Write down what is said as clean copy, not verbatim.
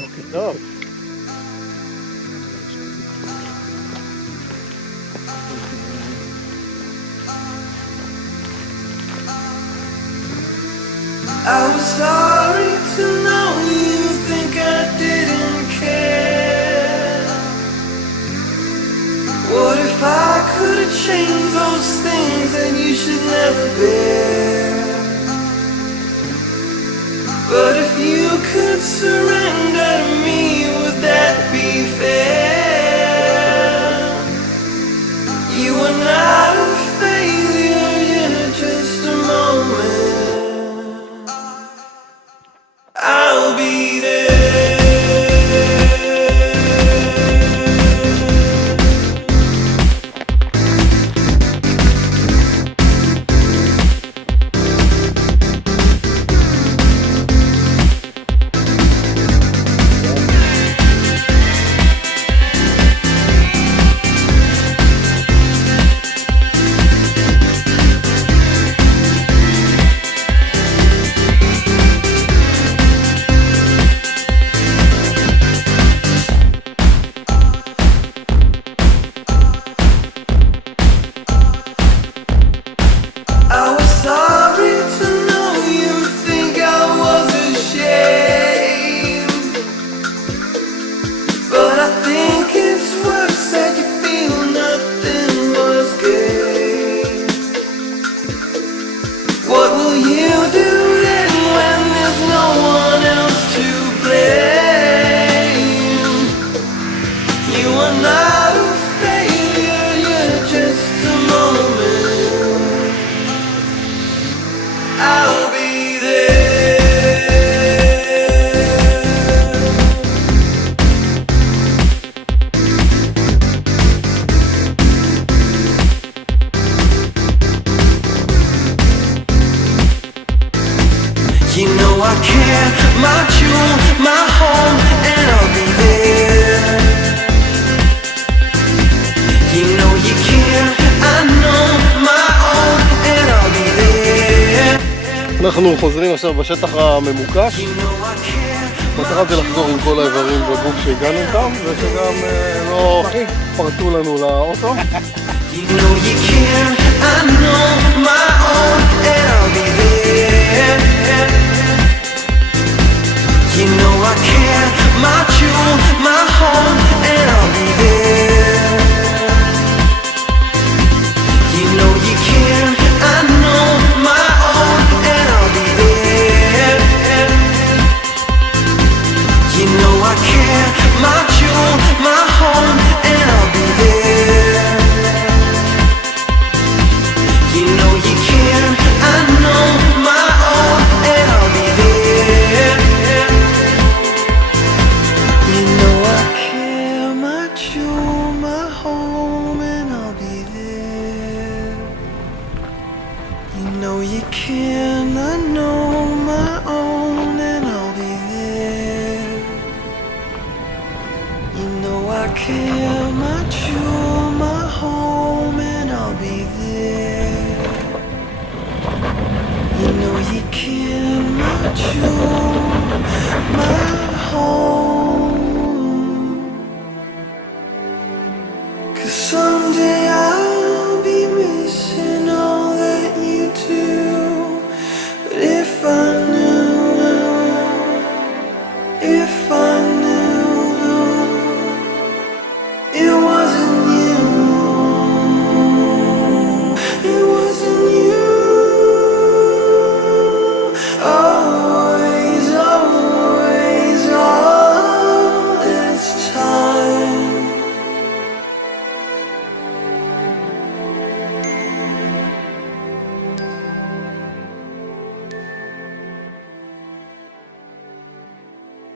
בוקר טוב. I was sorry to know you think I didn't care. What if I could have changed those things that you should never bear? But if you could surrender to me, would that be fair? You are not a failure, you're just a moment. I'll be there. You know I care, my jewel, my home, and I'll be there. You know you care, I know my own, and I'll be there. אנחנו חוזרים עכשיו בשטח הממוקש. המטרה זה לחזור עם כל האיברים בגוף שהגענו איתם, ושגם לא פרטו לנו לאוטו. You know you care, I know my own, and I'll be there.